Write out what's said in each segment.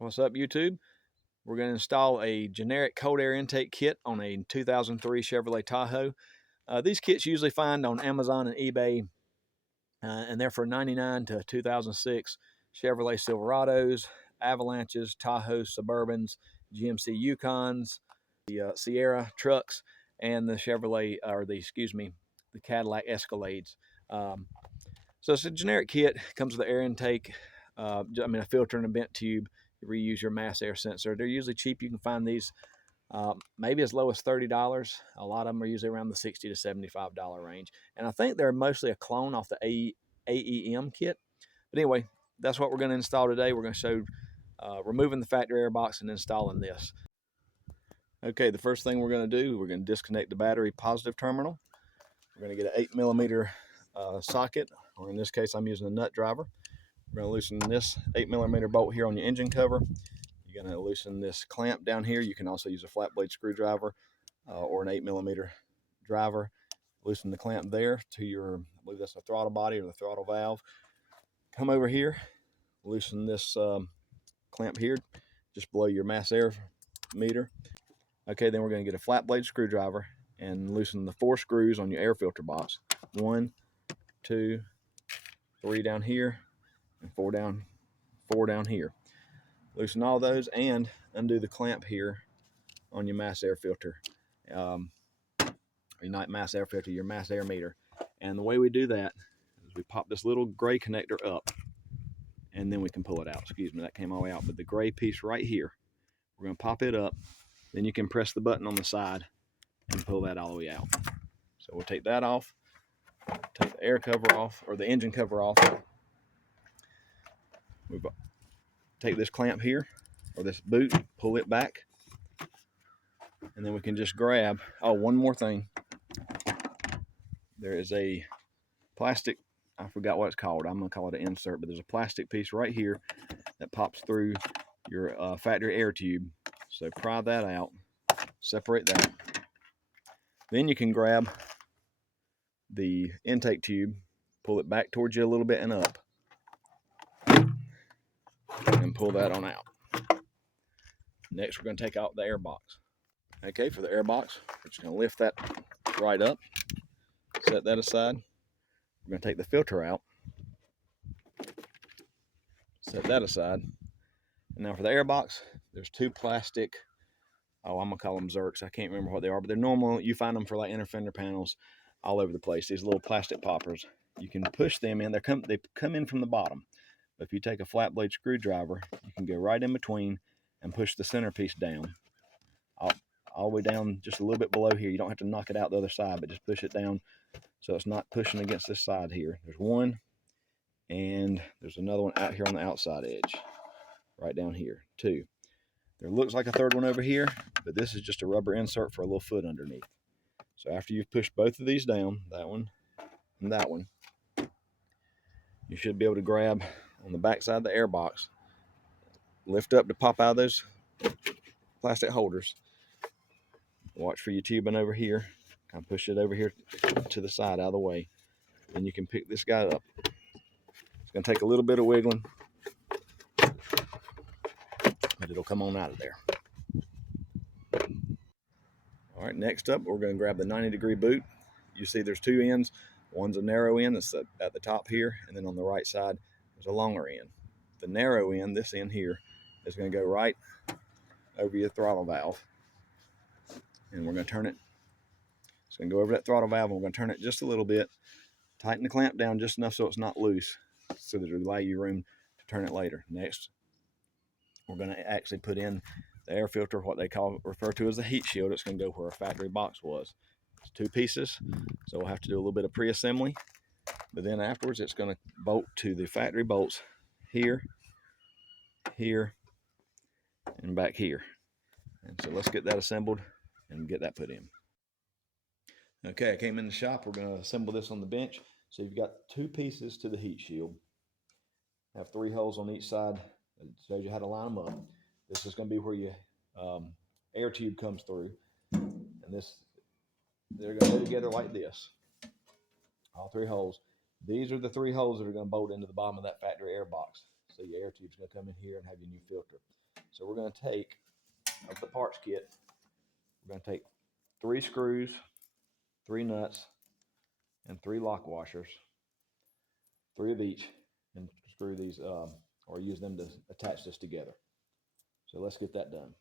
What's up, YouTube? We're going to install a generic cold air intake kit on a 2003 Chevrolet Tahoe. These kits you usually find on Amazon and eBay, and they're for 99 to 2006 Chevrolet Silverados, Avalanches, Tahoe Suburbans, GMC Yukons, the Sierra trucks, and the the Cadillac Escalades. So it's a generic kit. Comes with an air intake, a filter and a vent tube. You reuse your mass air sensor. They're usually cheap. You can find these maybe as low as $30. A lot of them are usually around the $60 to $75 range. And I think they're mostly a clone off the AEM kit. But anyway, that's what we're going to install today. We're going to show removing the factory air box and installing this. Okay, the first thing we're going to do, we're going to disconnect the battery positive terminal. We're going to get an 8mm socket, or in this case, I'm using a nut driver. We're going to loosen this 8mm bolt here on your engine cover. You're going to loosen this clamp down here. You can also use a flat blade screwdriver or an 8mm driver. Loosen the clamp there to your, I believe that's the throttle body or the throttle valve. Come over here, loosen this clamp here, just below your mass air meter. Okay, then we're going to get a flat blade screwdriver and loosen the 4 screws on your air filter box. 1, 2, 3 down here, and 4 down here. Loosen all those and undo the clamp here on your mass air filter. Your not mass air filter, your mass air meter. And the way we do that is we pop this little gray connector up, and then we can pull it out. Excuse me, that came all the way out. But the gray piece right here, we're going to pop it up. Then you can press the button on the side and pull that all the way out. So we'll take that off, take the air cover off, or the engine cover off. We take this clamp here, or this boot, pull it back, and then we can just grab, oh, one more thing. There is a plastic, I forgot what it's called. I'm going to call it an insert, but there's a plastic piece right here that pops through your factory air tube. So pry that out, separate that. Then you can grab the intake tube, pull it back towards you a little bit and up, and pull that on out. Next, we're going to take out the air box. Okay, for the air box, we're just going to lift that right up, set that aside. We're going to take the filter out, set that aside. And now for the air box, there's 2 plastic, I'm going to call them Zerks. I can't remember what they are, but they're normal. You find them for like inner fender panels all over the place. These little plastic poppers. You can push them in. They come in from the bottom. But if you take a flat blade screwdriver, you can go right in between and push the centerpiece down. All the way down just a little bit below here. You don't have to knock it out the other side, but just push it down so it's not pushing against this side here. There's one, and there's another one out here on the outside edge, right down here. 2. There looks like a 3rd one over here, but this is just a rubber insert for a little foot underneath. So after you've pushed both of these down, that one and that one, you should be able to grab on the back side of the air box, lift up to pop out of those plastic holders. Watch for your tubing over here. Kind of push it over here to the side out of the way. Then you can pick this guy up. It's going to take a little bit of wiggling, but it'll come on out of there. All right, next up, we're going to grab the 90-degree boot. You see there's 2 ends. One's a narrow end that's at the top here, and then on the right side, there's a longer end. The narrow end, this end here, is going to go right over your throttle valve. And we're going to turn it. It's going to go over that throttle valve, and we're going to turn it just a little bit. Tighten the clamp down just enough so it's not loose, so that it'll allow you room to turn it later. Next, we're going to actually put in the air filter, what they refer to as the heat shield. It's going to go where our factory box was. It's 2 pieces, so we'll have to do a little bit of pre-assembly. But then afterwards, it's going to bolt to the factory bolts here, here, and back here. And so let's get that assembled and get that put in. Okay, I came in the shop. We're going to assemble this on the bench. So you've got 2 pieces to the heat shield. Have 3 holes on each side. It shows you how to line them up. This is going to be where your air tube comes through. And they're going to go together like this. All 3 holes. These are the 3 holes that are going to bolt into the bottom of that factory air box. So your air tube's going to come in here and have your new filter. So we're going to take, of the parts kit, we're going to take 3 screws, 3 nuts, and 3 lock washers, 3 of each, and screw these, or use them to attach this together. So let's get that done.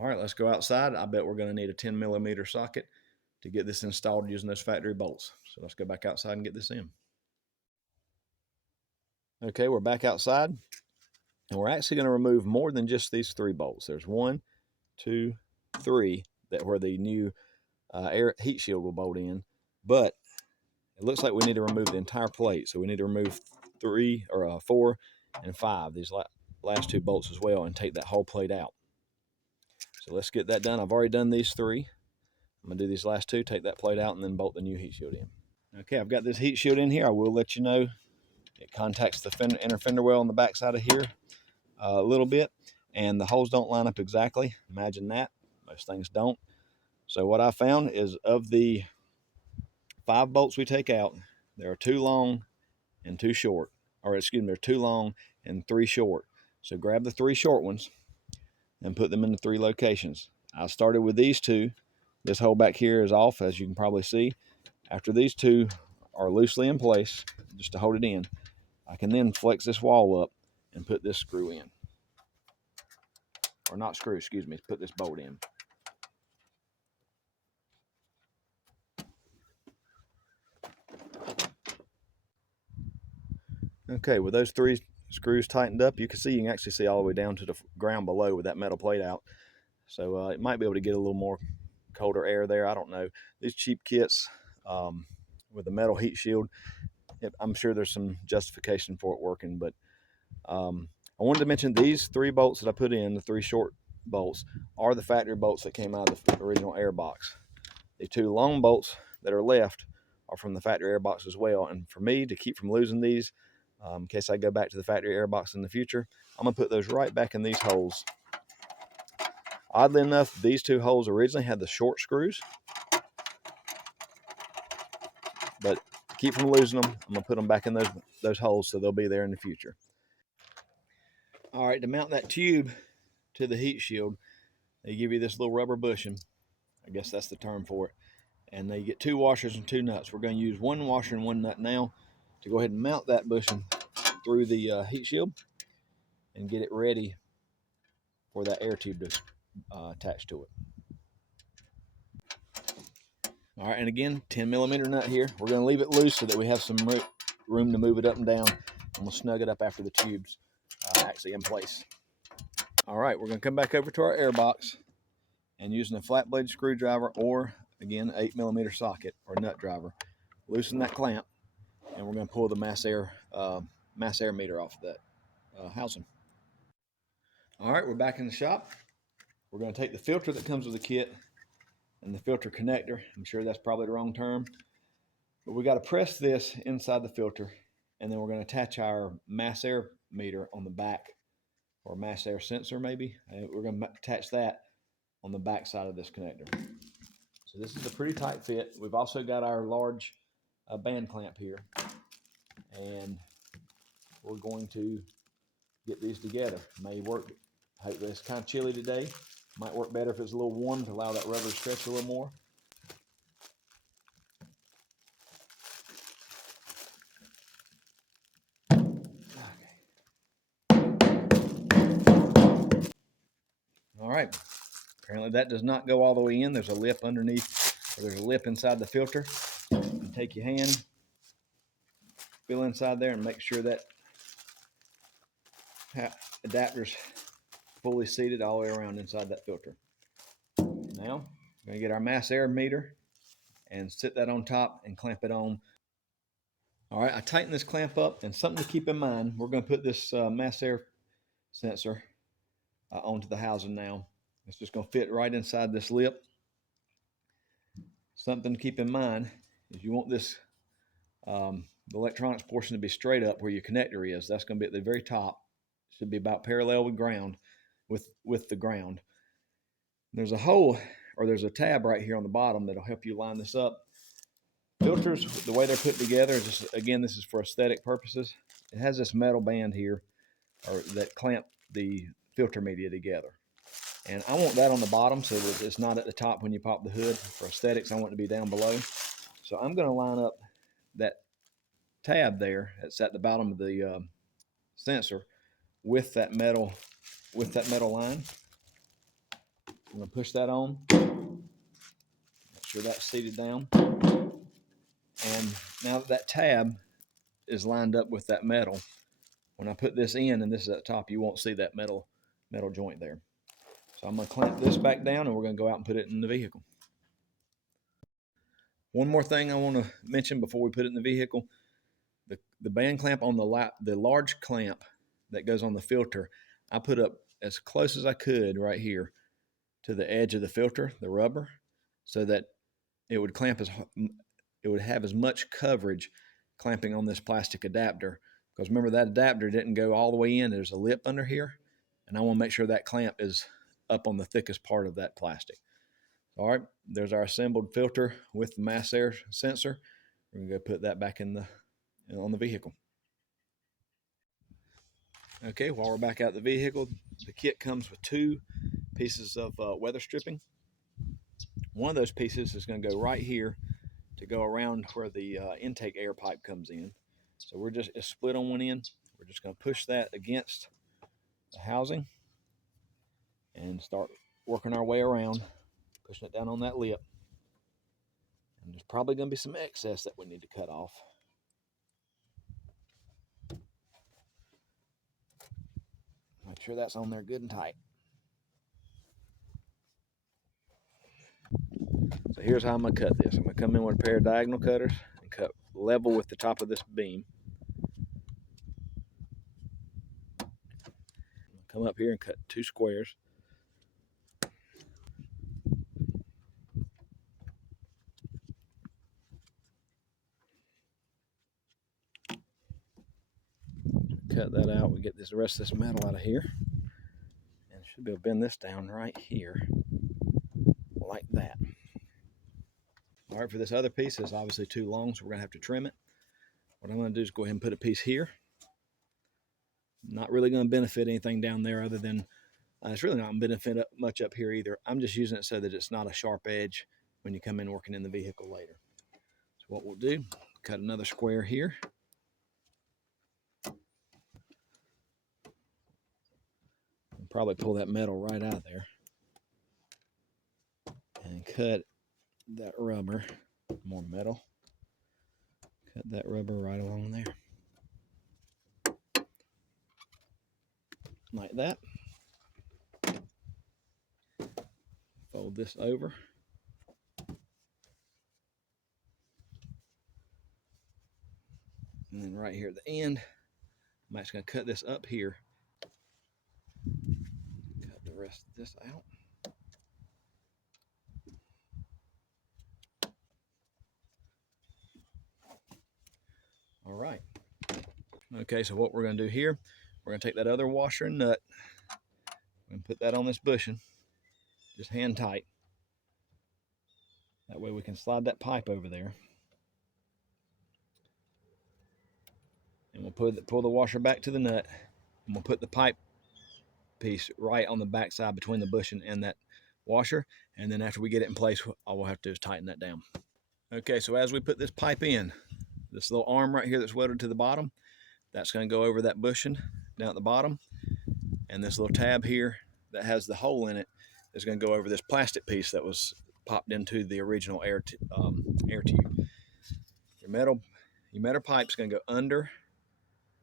All right, let's go outside. I bet we're going to need a 10mm socket to get this installed using those factory bolts. So let's go back outside and get this in. Okay, we're back outside, and we're actually going to remove more than just these 3 bolts. There's 1, 2, 3 that where the new air heat shield will bolt in, but it looks like we need to remove the entire plate. So we need to remove 4 and 5, these last 2 bolts as well, and take that whole plate out. So let's get that done. I've already done these 3. I'm gonna do these last 2, take that plate out, and then bolt the new heat shield in. Okay, I've got this heat shield in here. I will let you know it contacts the inner fender well on the back side of here a little bit, and the holes don't line up exactly. Imagine that. Most things don't. So what I found is, of the 5 bolts we take out, there are 2 long and 2 short, or excuse me, there are 2 long and 3 short. So grab the 3 short ones and put them in the 3 locations. I started with these 2. This hole back here is off, as you can probably see. After these 2 are loosely in place, just to hold it in, I can then flex this wall up and put this screw in. Or not screw, excuse me, put this bolt in. Okay, with those 3 screws tightened up, you can actually see all the way down to the ground below with that metal plate out. So it might be able to get a little more colder air there. I don't know. These cheap kits with the metal heat shield, I'm sure there's some justification for it working, but I wanted to mention these 3 bolts that I put in, the 3 short bolts, are the factory bolts that came out of the original air box. The 2 long bolts that are left are from the factory air box as well. And for me, to keep from losing these, in case I go back to the factory air box in the future, I'm going to put those right back in these holes. Oddly enough, these 2 holes originally had the short screws, but to keep from losing them, I'm going to put them back in those holes so they'll be there in the future. All right, to mount that tube to the heat shield, they give you this little rubber bushing. I guess that's the term for it. And they get 2 washers and 2 nuts. We're going to use 1 washer and 1 nut now to go ahead and mount that bushing through the heat shield and get it ready for that air tube to attach to it. All right, and again, 10mm nut here. We're going to leave it loose so that we have some room to move it up and down, and we'll snug it up after the tube's actually in place. All right, we're going to come back over to our air box, and using a flat blade screwdriver, or again 8mm socket or nut driver, loosen that clamp, and we're going to pull the mass air meter off of that housing. All right, we're back in the shop. We're going to take the filter that comes with the kit and the filter connector. I'm sure that's probably the wrong term, but we got to press this inside the filter, and then we're going to attach our mass air meter on the back, or mass air sensor maybe. We're going to attach that on the back side of this connector. So this is a pretty tight fit. We've also got our large band clamp here, and we're going to get these together. May work. It's kind of chilly today. Might work better if it's a little warm to allow that rubber to stretch a little more. All right. Apparently that does not go all the way in. There's a lip underneath, or there's a lip inside the filter. You take your hand, feel inside there, and make sure that adapter's fully seated all the way around inside that filter. Now, we're going to get our mass air meter and sit that on top and clamp it on. All right, I tighten this clamp up, and something to keep in mind, we're going to put this mass air sensor onto the housing now. It's just going to fit right inside this lip. something to keep in mind is you want this the electronics portion to be straight up where your connector is. That's going to be at the very top. Should be about parallel with ground, with the ground. There's a hole, or there's a tab right here on the bottom that'll help you line this up. Filters, the way they're put together is just, again, this is for aesthetic purposes. It has this metal band here, or that clamp the filter media together. And I want that on the bottom so that it's not at the top when you pop the hood. For aesthetics, I want it to be down below. So I'm going to line up that tab there that's at the bottom of the sensor with that metal line. I'm going to push that on. Make sure that's seated down. And now that tab is lined up with that metal, when I put this in, and this is at the top, you won't see that metal joint there. So I'm going to clamp this back down, and we're going to go out and put it in the vehicle. One more thing I want to mention before we put it in the vehicle. The band clamp on the large clamp that goes on the filter, I put up as close as I could right here to the edge of the filter, the rubber, so that it would have as much coverage clamping on this plastic adapter. Because remember, that adapter didn't go all the way in. There's a lip under here, and I want to make sure that clamp is up on the thickest part of that plastic. All right, there's our assembled filter with the mass air sensor. We're gonna go put that back on the vehicle. Okay, while we're back out the vehicle, the kit comes with 2 pieces of weather stripping. One of those pieces is going to go right here to go around where the intake air pipe comes in. So it's split on one end. We're just going to push that against the housing and start working our way around, pushing it down on that lip. And there's probably going to be some excess that we need to cut off. Make sure that's on there good and tight. So here's how I'm going to cut this. I'm going to come in with a pair of diagonal cutters and cut level with the top of this beam. Come up here and cut 2 squares. Cut that out. We get the rest of this metal out of here. And should be able to bend this down right here, like that. All right, for this other piece, it's obviously too long, so we're going to have to trim it. What I'm going to do is go ahead and put a piece here. Not really going to benefit anything down there other than, it's really not going to benefit much up here either. I'm just using it so that it's not a sharp edge when you come in working in the vehicle later. So what we'll do, cut another square here. And probably pull that metal right out of there. And cut that rubber, more metal. Cut that rubber right along there. Like that. Fold this over. And then right here at the end, I'm actually going to cut this up here. Cut the rest of this out. All right. Okay, so what we're going to do here, we're going to take that other washer and nut and put that on this bushing, just hand tight. That way we can slide that pipe over there. And we'll pull the washer back to the nut, and we'll put the pipe piece right on the back side between the bushing and that washer. And then after we get it in place, all we'll have to do is tighten that down. Okay, so as we put this pipe in, this little arm right here that's welded to the bottom, that's going to go over that bushing down at the bottom. And this little tab here that has the hole in it is going to go over this plastic piece that was popped into the original air tube. Your metal pipe is going to go under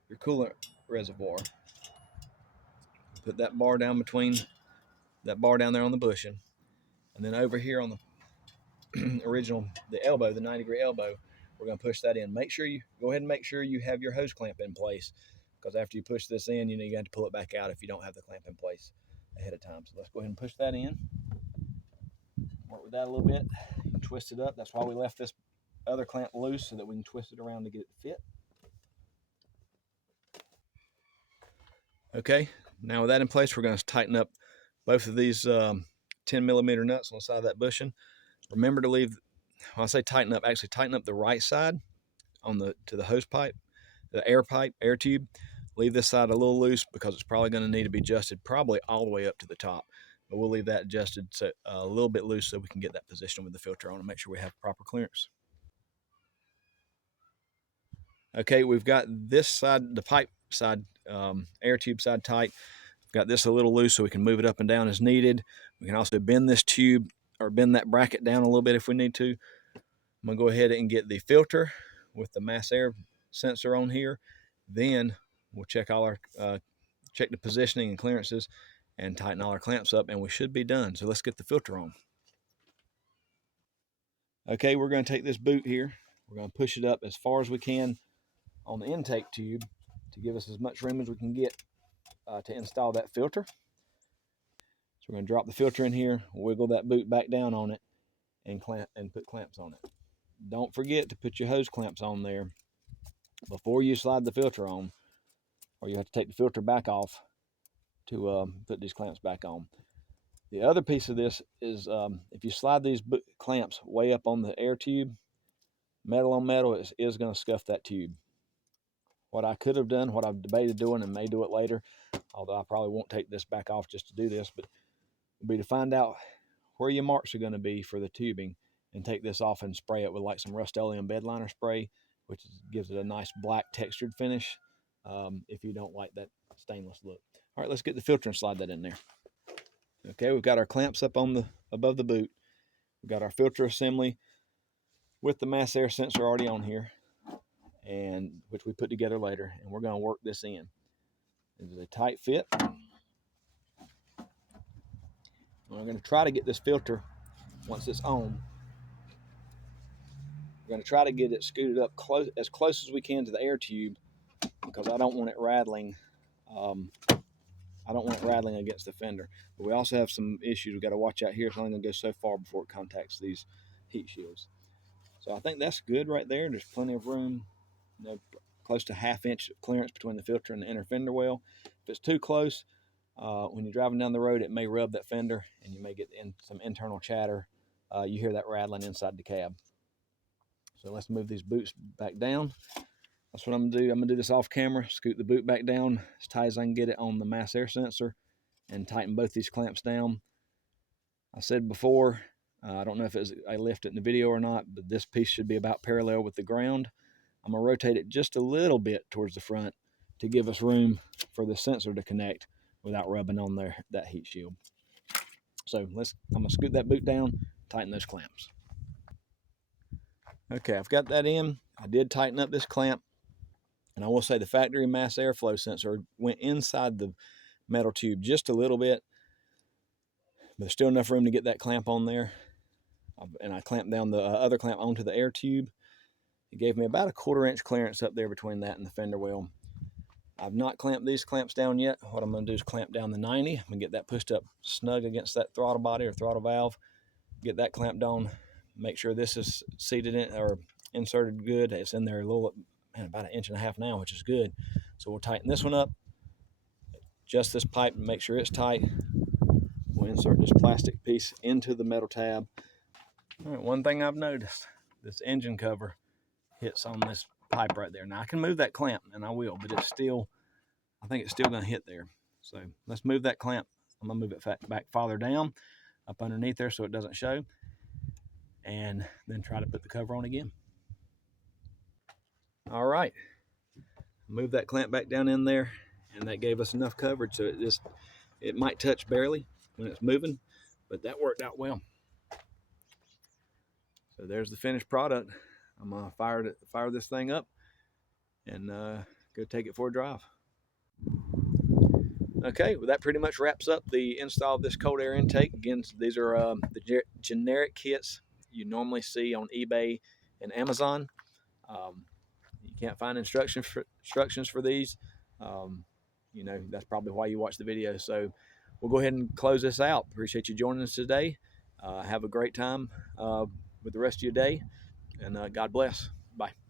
your coolant reservoir. Put that bar down there on the bushing, and then over here on the the elbow, the 90-degree elbow, we're going to push that in. Go ahead and make sure you have your hose clamp in place, because after you push this in, you got to pull it back out if you don't have the clamp in place ahead of time. So let's go ahead and push that in. Work with that a little bit. twist it up. That's why we left this other clamp loose, so that we can twist it around to get it to fit. Okay, now with that in place, we're going to tighten up both of these 10mm nuts on the side of that bushing. Remember to leave, when I say tighten up, actually tighten up the right side to the hose pipe, the air tube. Leave this side a little loose because it's probably going to need to be adjusted probably all the way up to the top. But we'll leave that adjusted so, a little bit loose, so we can get that position with the filter on and make sure we have proper clearance. Okay, we've got this side, the pipe side, air tube side tight. We've got this a little loose so we can move it up and down as needed. We can also bend this tube or bend that bracket down a little bit if we need to. I'm gonna go ahead and get the filter with the mass air sensor on here. Then we'll check all our check the positioning and clearances and tighten all our clamps up, and we should be done. So let's get the filter on. Okay, we're going to take this boot here. We're going to push it up as far as we can on the intake tube to give us as much room as we can get to install that filter. So we're going to drop the filter in here, wiggle that boot back down on it, and put clamps on it. Don't forget to put your hose clamps on there before you slide the filter on, or you have to take the filter back off to put these clamps back on. The other piece of this is if you slide these clamps way up on the air tube, metal on metal is going to scuff that tube. What I could have done, what I've debated doing and may do it later, although I probably won't take this back off just to do this, but would be to find out where your marks are going to be for the tubing and take this off and spray it with like some Rust-Oleum bed liner spray, which gives it a nice black textured finish if you don't like that stainless look. All right, let's get the filter and slide that in there. Okay, we've got our clamps up on above the boot. We've got our filter assembly with the mass air sensor already on here, and which we put together later, and we're going to work this in. This is a tight fit. We're going to try to get this filter, once it's on, we're going to try to get it scooted up as close as we can to the air tube, because I don't want it rattling. I don't want it rattling against the fender. But we also have some issues we've got to watch out here. It's only going to go so far before it contacts these heat shields. So I think that's good right there. There's plenty of room, close to ½ inch clearance between the filter and the inner fender well. If it's too close, when you're driving down the road, it may rub that fender and you may get some internal chatter. You hear that rattling inside the cab. So let's move these boots back down. That's what I'm gonna do. I'm gonna do this off camera, scoot the boot back down as tight as I can get it on the mass air sensor, and tighten both these clamps down. I said before, I don't know if I left it in the video or not, but this piece should be about parallel with the ground. I'm gonna rotate it just a little bit towards the front to give us room for the sensor to connect without rubbing on that heat shield. So I'm gonna scoot that boot down, tighten those clamps. Okay, I've got that in. I did tighten up this clamp. And I will say the factory mass airflow sensor went inside the metal tube just a little bit, but there's still enough room to get that clamp on there. And I clamped down the other clamp onto the air tube. It gave me about a ½ inch clearance up there between that and the fender well. I've not clamped these clamps down yet. What I'm going to do is clamp down the 90. I'm going to get that pushed up snug against that throttle body or throttle valve. Get that clamped on. Make sure this is seated in or inserted good. It's in there a little, about 1.5 inches now, which is good. So we'll tighten this one up, adjust this pipe and make sure it's tight. We'll insert this plastic piece into the metal tab. All right, one thing I've noticed, this engine cover hits on this pipe right there. Now I can move that clamp, and I will, but I think it's still gonna hit there. So let's move that clamp. I'm gonna move it back farther down, up underneath there so it doesn't show, and then try to put the cover on again. All right, move that clamp back down in there, and that gave us enough coverage so it might touch barely when it's moving, but that worked out well. So there's the finished product. I'm gonna fire this thing up and go take it for a drive. Okay, well that pretty much wraps up the install of this cold air intake. Again, these are the generic kits you normally see on eBay and Amazon. You can't find instructions for these. That's probably why you watch the video. So we'll go ahead and close this out. Appreciate you joining us today. Have a great time with the rest of your day, and God bless. Bye.